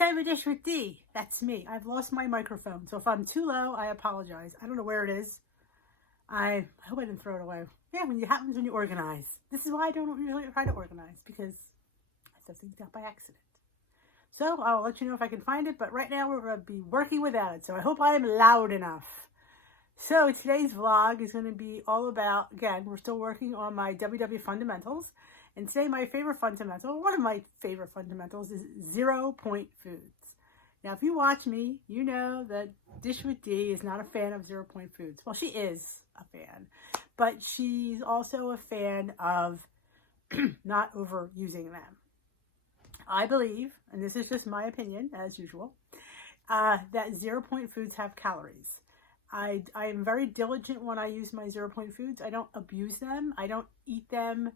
time a dish with D. That's me. I've lost my microphone, so if I'm too low, I apologize. I don't know where it is. I hope I didn't throw it away. Yeah, when it happens when you organize. This is why I don't usually try to organize, because I set things out by accident. So I'll let you know if I can find it, but right now we're going to be working without it, so I hope I am loud enough. So today's vlog is going to be all about, again, we're still working on my WW fundamentals. And today my favorite fundamental, one of my favorite fundamentals, is 0 point foods. Now if you watch me, you know that Dish with D is not a fan of 0 point foods. Well, she is a fan, but she's also a fan of not overusing them. I believe, and this is just my opinion as usual, that 0 point foods have calories. I am very diligent when I use my 0 point foods. I don't abuse them. I don't eat them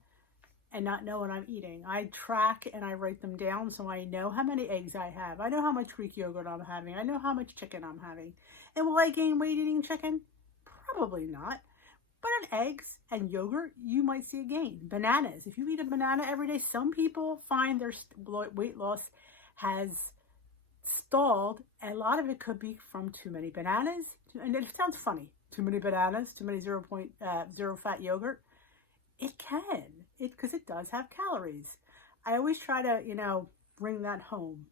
and not know what I'm eating. I track and I write them down so I know how many eggs I have. I know how much Greek yogurt I'm having. I know how much chicken I'm having. And will I gain weight eating chicken? Probably not. But on eggs and yogurt, you might see a gain. Bananas. If you eat a banana every day, some people find their weight loss has stalled. And a lot of it could be from too many bananas. And it sounds funny. Too many bananas, too many 0 fat yogurt. It can, because it does have calories. I always try to, bring that home.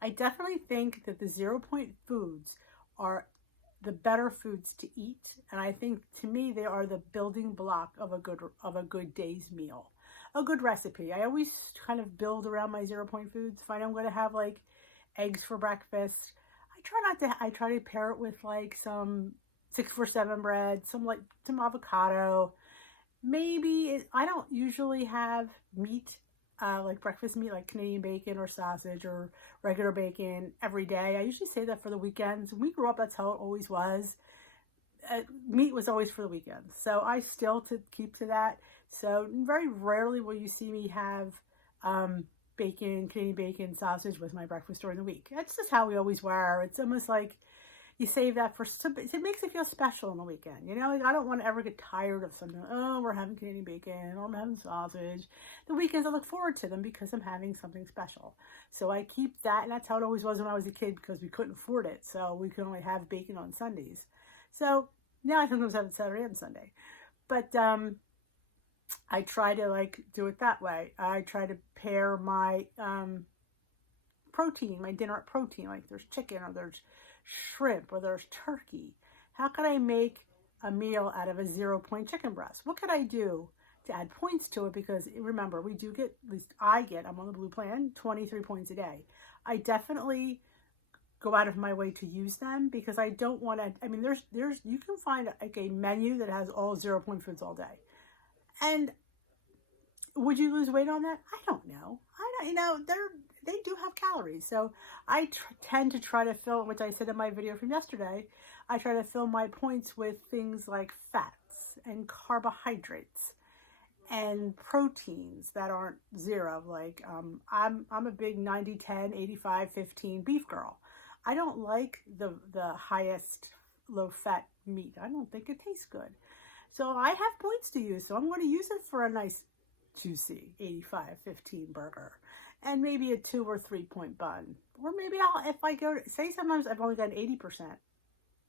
I definitely think that the 0 point foods are the better foods to eat, and I think to me they are the building block of a good day's meal, a good recipe. I always kind of build around my 0 point foods. If I know I'm going to have like eggs for breakfast, I try to pair it with like some 6-for-7 bread, some avocado. Maybe I don't usually have meat, like breakfast meat, like Canadian bacon or sausage or regular bacon every day. I usually save that for the weekends. When we grew up, that's how it always was. Meat was always for the weekends. So I still keep to that. So very rarely will you see me have bacon, Canadian bacon, sausage with my breakfast during the week. That's just how we always were. It's almost like you save that it makes it feel special on the weekend. I don't want to ever get tired of something. Oh, we're having Canadian bacon, or I'm having sausage. The weekends I look forward to them because I'm having something special. So I keep that, and that's how it always was when I was a kid, because we couldn't afford it. So we could only have bacon on Sundays. So now I sometimes have it Saturday and Sunday. But I try to do it that way. I try to pair my protein, my dinner protein, like there's chicken or there's shrimp or there's turkey. How could I make a meal out of a 0 point chicken breast? What could I do to add points to it? Because remember, we do get, at least I'm on the blue plan, 23 points a day. I definitely go out of my way to use them because I don't want to, you can find like a menu that has all 0 point foods all day. And would you lose weight on that? I don't know. They do have calories. So I tend to try to fill, which I said in my video from yesterday, I try to fill my points with things like fats and carbohydrates and proteins that aren't 0. Like I'm a big 90-10, 85-15 beef girl. I don't like the highest low fat meat. I don't think it tastes good. So I have points to use. So I'm going to use it for a nice juicy 85-15 burger. And maybe a 2 or 3 point bun. Or maybe if I go, sometimes I've only got 80%.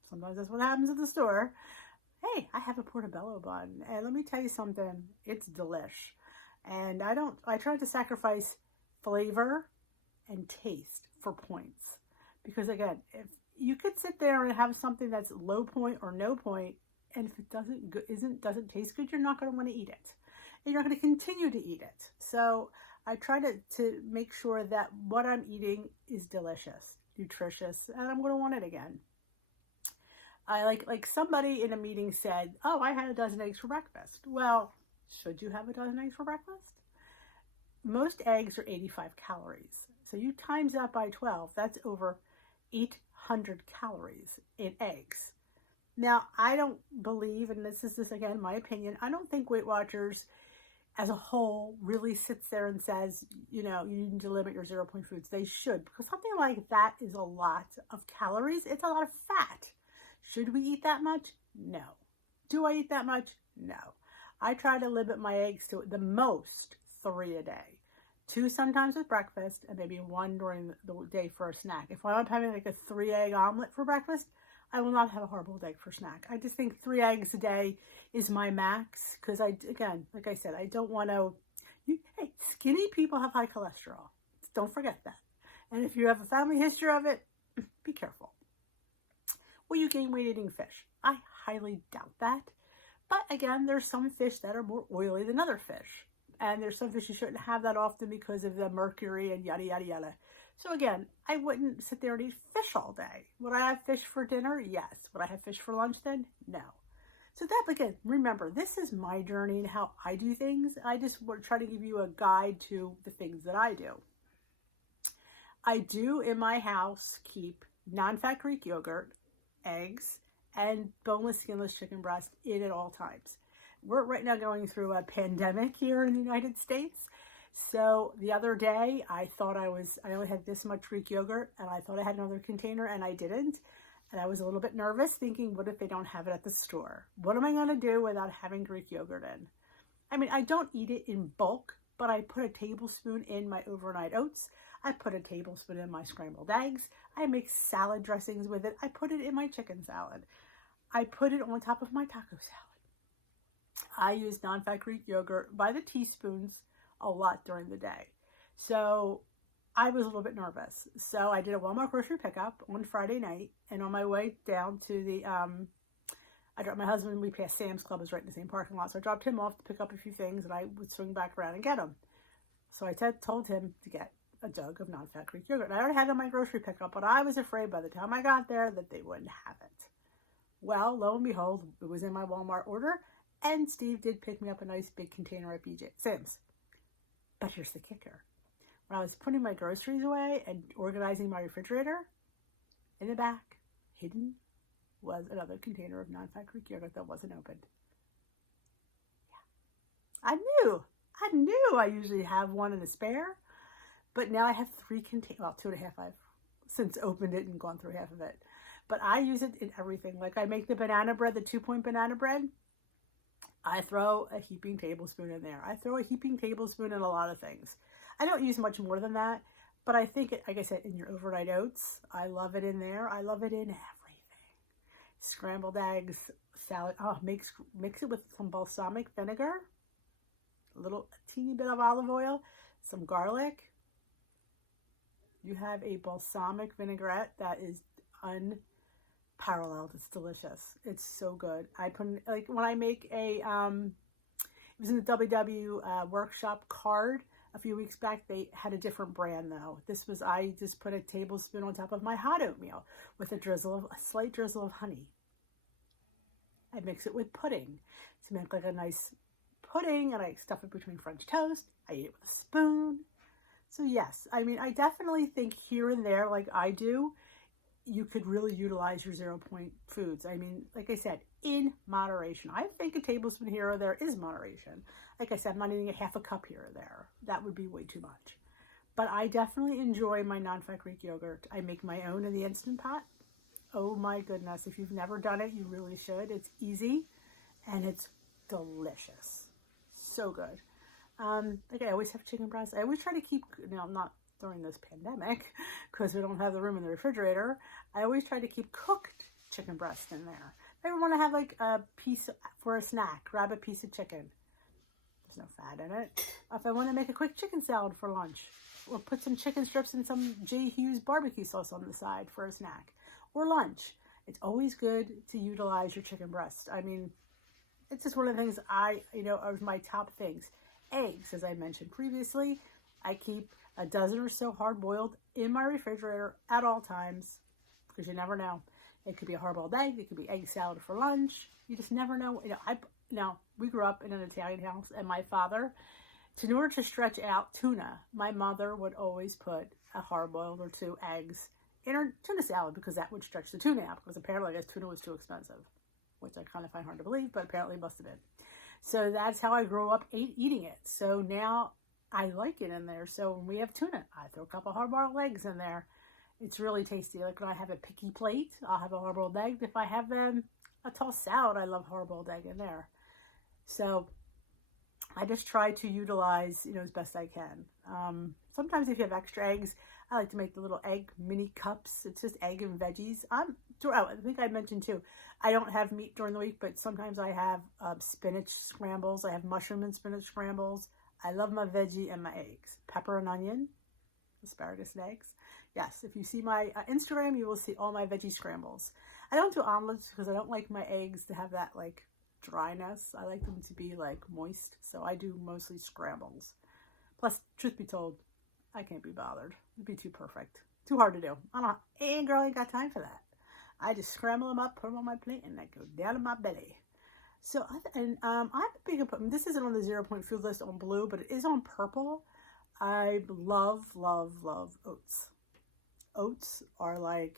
Sometimes that's what happens at the store. Hey, I have a portobello bun. And let me tell you something, it's delish. And I try to sacrifice flavor and taste for points. Because again, if you could sit there and have something that's low point or no point, and if it doesn't taste good, you're not going to want to eat it. And you're not going to continue to eat it. So I try to make sure that what I'm eating is delicious, nutritious, and I'm going to want it again. I like somebody in a meeting said, oh, I had a dozen eggs for breakfast. Well, should you have a dozen eggs for breakfast? Most eggs are 85 calories. So you times that by 12, that's over 800 calories in eggs. Now, I don't believe, and this is again, my opinion, I don't think Weight Watchers as a whole really sits there and says, you need to limit your 0 point foods. They should, because something like that is a lot of calories. It's a lot of fat. Should we eat that much? No. Do I eat that much? No. I try to limit my eggs to the most 3 a day. 2 sometimes with breakfast, and maybe 1 during the day for a snack. If I'm having like a 3-egg omelet for breakfast, I will not have a hard-boiled egg for snack. I just think 3 eggs a day is my max, because again, like I said, I don't want to, hey, skinny people have high cholesterol. Don't forget that. And if you have a family history of it, be careful. Will you gain weight eating fish? I highly doubt that. But again, there's some fish that are more oily than other fish. And there's some fish you shouldn't have that often because of the mercury and yada, yada, yada. So again, I wouldn't sit there and eat fish all day. Would I have fish for dinner? Yes. Would I have fish for lunch then? No. So that, again, remember, this is my journey and how I do things. I just want to try to give you a guide to the things that I do. I do, in my house, keep non-fat Greek yogurt, eggs, and boneless, skinless chicken breast in at all times. We're right now going through a pandemic here in the United States. So the other day, I only had this much Greek yogurt, and I thought I had another container, and I didn't. And I was a little bit nervous, thinking, what if they don't have it at the store? What am I going to do without having Greek yogurt in? I mean, I don't eat it in bulk, but I put a tablespoon in my overnight oats. I put a tablespoon in my scrambled eggs. I make salad dressings with it. I put it in my chicken salad. I put it on top of my taco salad. I use non-fat Greek yogurt by the teaspoons a lot during the day. So I was a little bit nervous. So I did a Walmart grocery pickup on Friday night, and on my way down to the, I dropped my husband, we passed Sam's Club, is right in the same parking lot. So I dropped him off to pick up a few things, and I would swing back around and get him. So I told him to get a jug of non-fat Greek yogurt. And I already had it on my grocery pickup, but I was afraid by the time I got there that they wouldn't have it. Well, lo and behold, it was in my Walmart order, and Steve did pick me up a nice big container at Sam's. But here's the kicker. When I was putting my groceries away and organizing my refrigerator, in the back, hidden, was another container of non-fat Greek yogurt that wasn't opened. Yeah. I knew I usually have one in a spare, but now I have 3 containers, well, 2.5 I've since opened it and gone through half of it. But I use it in everything. Like I make the banana bread, the 2-point banana bread. I throw a heaping tablespoon in there. I throw a heaping tablespoon in a lot of things. I don't use much more than that, but I think, like I said, in your overnight oats, I love it in there. I love it in everything. Scrambled eggs, salad. Oh, mix it with some balsamic vinegar, a teeny bit of olive oil, some garlic. You have a balsamic vinaigrette that is unparalleled. It's delicious. It's so good. I put in, like when I make a, it was in the WW workshop card a few weeks back. They had a different brand though. I just put a tablespoon on top of my hot oatmeal with a slight drizzle of honey. I mix it with pudding to make like a nice pudding, and I stuff it between French toast. I eat it with a spoon. So yes, I mean, I definitely think here and there, like I do, you could really utilize your 0-point foods. I mean, like I said, in moderation. I think a tablespoon here or there is moderation. Like I said, I'm not eating a half a cup here or there. That would be way too much. But I definitely enjoy my non-fat Greek yogurt. I make my own in the Instant Pot. Oh my goodness. If you've never done it, you really should. It's easy and it's delicious. So good. Like I always have chicken breast. I always try to keep, not during this pandemic because we don't have the room in the refrigerator. I always try to keep cooked chicken breast in there. If I ever want to have like a piece for a snack, grab a piece of chicken. There's no fat in it. If I want to make a quick chicken salad for lunch, or put some chicken strips and some J. Hughes barbecue sauce on the side for a snack or lunch. It's always good to utilize your chicken breast. I mean, it's just one of the things are my top things. Eggs, as I mentioned previously, I keep a dozen or so hard-boiled in my refrigerator at all times because you never know. It could be a hard-boiled egg. It could be egg salad for lunch. You just never know. We grew up in an Italian house, and my father, in order to stretch out tuna, my mother would always put a hard-boiled or 2 eggs in her tuna salad because that would stretch the tuna out because apparently I guess tuna was too expensive, which I kind of find hard to believe, but apparently it must have been. So that's how I grew up eating it. So now I like it in there. So when we have tuna, I throw a couple hard-boiled eggs in there. It's really tasty. Like when I have a picky plate, I'll have a hard-boiled egg. If I have a tossed salad, I love hard-boiled egg in there. So I just try to utilize, as best I can. Sometimes if you have extra eggs, I like to make the little egg mini cups. It's just egg and veggies. I think I mentioned too, I don't have meat during the week, but sometimes I have spinach scrambles. I have mushroom and spinach scrambles. I love my veggie and my eggs. Pepper and onion, asparagus and eggs. Yes, if you see my Instagram, you will see all my veggie scrambles. I don't do omelets because I don't like my eggs to have that like dryness. I like them to be like moist, so I do mostly scrambles. Plus, truth be told, I can't be bothered. It'd be too perfect, too hard to do. Girl, ain't got time for that. I just scramble them up, put them on my plate, and they go down in my belly. So, I'm big up. This isn't on the 0 point food list on blue, but it is on purple. I love, love, love oats. Oats are like,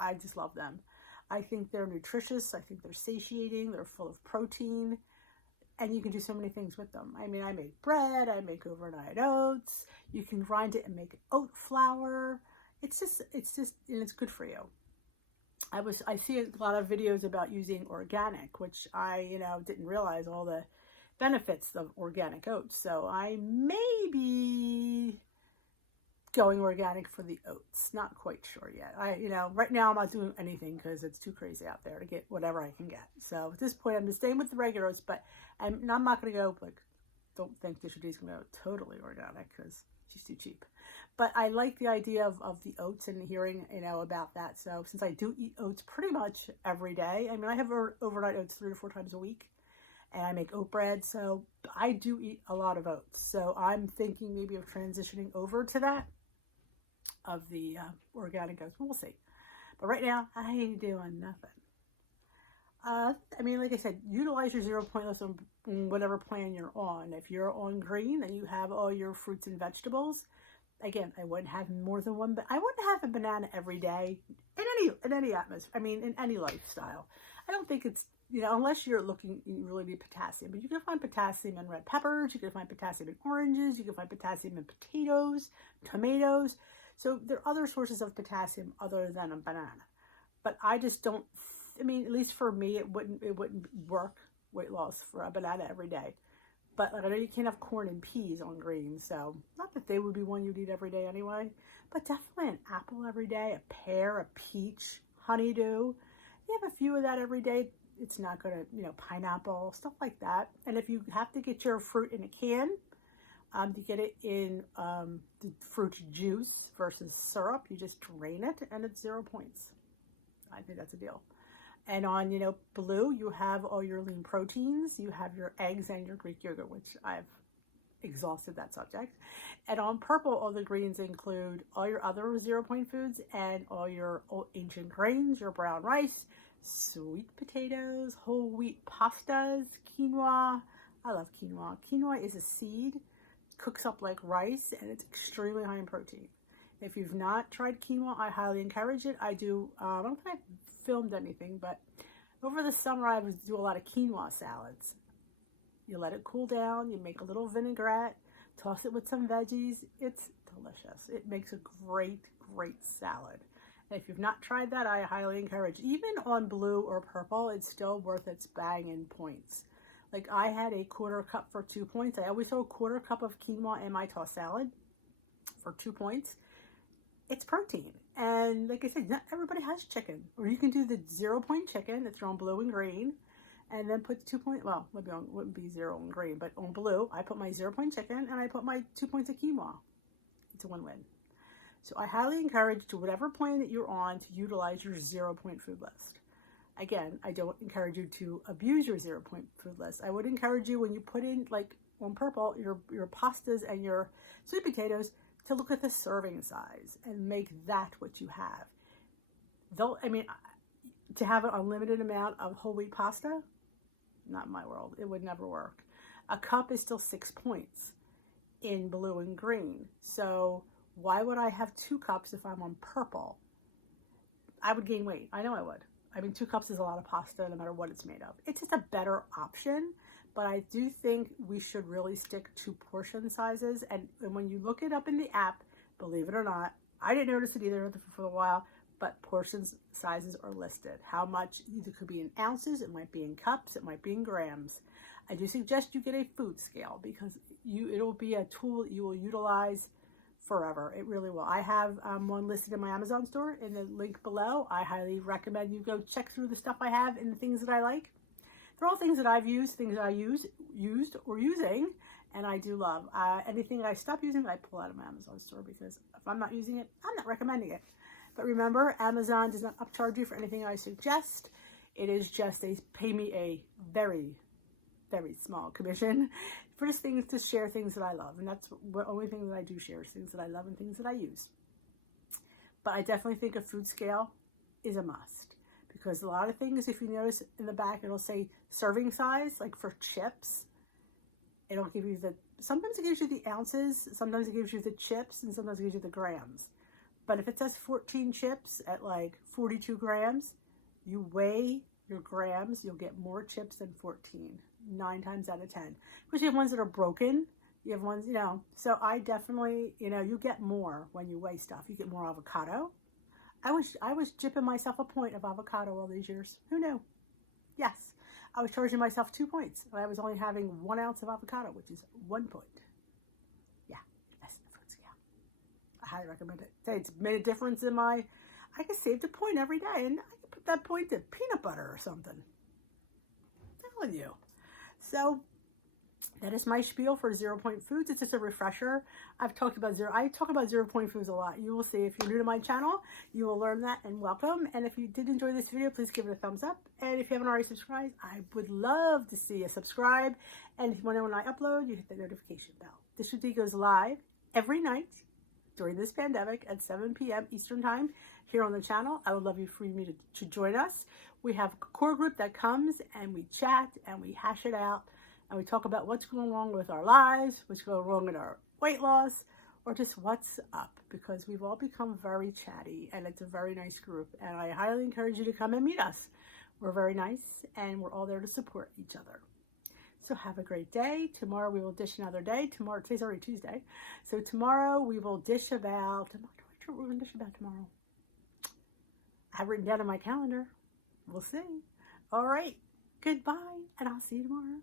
I just love them. I think they're nutritious. I think they're satiating. They're full of protein. And you can do so many things with them. I mean, I make bread. I make overnight oats. You can grind it and make oat flour. It's just, and it's good for you. I see a lot of videos about using organic, which I, didn't realize all the benefits of organic oats. So I may be going organic for the oats. Not quite sure yet. Right now I'm not doing anything because it's too crazy out there to get whatever I can get. So at this point, I'm just staying with the regular oats, but I'm not going to go, don't think Disherdee's going to go totally organic because she's too cheap. But I like the idea of the oats and hearing, about that. So since I do eat oats pretty much every day, I have overnight oats 3 to 4 times a week. And I make oat bread, so I do eat a lot of oats. So I'm thinking maybe of transitioning over to that, of the organic oats. We'll see. But right now, I ain't doing nothing. Like I said, utilize your 0 point list on whatever plan you're on. If you're on green and you have all your fruits and vegetables, again, I wouldn't have more than one, but I wouldn't have a banana every day in any atmosphere. In any lifestyle. I don't think it's, unless you're looking, you really need potassium. But you can find potassium in red peppers. You can find potassium in oranges. You can find potassium in potatoes, tomatoes. So there are other sources of potassium other than a banana. But I just don't, at least for me, it wouldn't work weight loss for a banana every day. But I know you can't have corn and peas on greens, so not that they would be one you'd eat every day anyway. But definitely an apple every day, a pear, a peach, honeydew. You have a few of that every day. It's not going to, pineapple, stuff like that. And if you have to get your fruit in a can, to get it in the fruit juice versus syrup, you just drain it and it's 0 points. I think that's a deal. And on, blue, you have all your lean proteins. You have your eggs and your Greek yogurt, which I've exhausted that subject. And on purple, all the greens include all your other 0 point foods and all your ancient grains, your brown rice, sweet potatoes, whole wheat pastas, quinoa. I love quinoa. Quinoa is a seed, cooks up like rice, and it's extremely high in protein. If you've not tried quinoa, I highly encourage it. I don't think I've filmed anything, but over the summer I would do a lot of quinoa salads. You let it cool down, you make a little vinaigrette, toss it with some veggies. It's delicious. It makes a great, great salad. And if you've not tried that, I highly encourage. Even on blue or purple, it's still worth its bang in points. Like I had a 1/4 cup for 2 points. I always throw a 1/4 cup of quinoa in my tossed salad for 2 points. It's protein. And like I said, not everybody has chicken. Or you can do the 0 point chicken that's on blue and green. And then put 2 point, well, maybe on, wouldn't be 0 and green, but on blue, I put my 0 point chicken and I put my 2 points of quinoa. It's a win-win. So I highly encourage to whatever plan that you're on to utilize your 0 point food list. Again, I don't encourage you to abuse your 0 point food list. I would encourage you when you put in, like on purple, your pastas and your sweet potatoes, to look at the serving size and make that what you have. To have an unlimited amount of whole wheat pasta, not in my world. It would never work. A cup is still 6 points in blue and green. So why would I have 2 cups if I'm on purple? I would gain weight. I know I would. 2 cups is a lot of pasta no matter what it's made of. It's just a better option, but I do think we should really stick to portion sizes. And when you look it up in the app, believe it or not, I didn't notice it either for a while, but portion sizes are listed. How much, it could be in ounces, it might be in cups, it might be in grams. I do suggest you get a food scale because it'll be a tool that you will utilize forever. It really will. I have one listed in my Amazon store in the link below. I highly recommend you go check through the stuff I have and the things that I like. They're all things that I've used, things that I used or using, and I do love. Anything that I stop using, I pull out of my Amazon store because if I'm not using it, I'm not recommending it. But remember, Amazon does not upcharge you for anything I suggest. It is just pay me a very, very small commission for just things to share things that I love. And that's the only thing that I do share is things that I love and things that I use. But I definitely think a food scale is a must because a lot of things, if you notice in the back, it'll say serving size, like for chips. It'll give you sometimes it gives you the ounces, sometimes it gives you the chips, and sometimes it gives you the grams. But if it says 14 chips at like 42 grams, you weigh your grams, you'll get more chips than 14, 9 times out of 10. Because you have ones that are broken, you have ones, so I definitely, you get more when you weigh stuff. You get more avocado. I was jipping myself a point of avocado all these years. Who knew? Yes, I was charging myself 2 points. I was only having 1 ounce of avocado, which is 1 point. Yeah, that's the food scale. I highly recommend it. It's made a difference in I could save a point every day, and I could put that point to peanut butter or something. I'm telling you. So that is my spiel for 0 point foods. It's just a refresher. I talk about 0 point foods a lot. You will see if you're new to my channel, you will learn that, and welcome. And if you did enjoy this video, please give it a thumbs up. And if you haven't already subscribed, I would love to see you subscribe. And if you want to know when I upload, you hit the notification bell. This routine goes live every night during this pandemic at 7 p.m. Eastern Time here on the channel. I would love you for me to join us. We have a core group that comes and we chat and we hash it out and we talk about what's going wrong with our lives, what's going wrong in our weight loss, or just what's up, because we've all become very chatty and it's a very nice group. And I highly encourage you to come and meet us. We're very nice and we're all there to support each other. So have a great day. Tomorrow we will dish another day. Today's already Tuesday. So tomorrow we will dish about, I'm not quite sure what we're going to dish about tomorrow. I have written down on my calendar. We'll see. All right. Goodbye. And I'll see you tomorrow.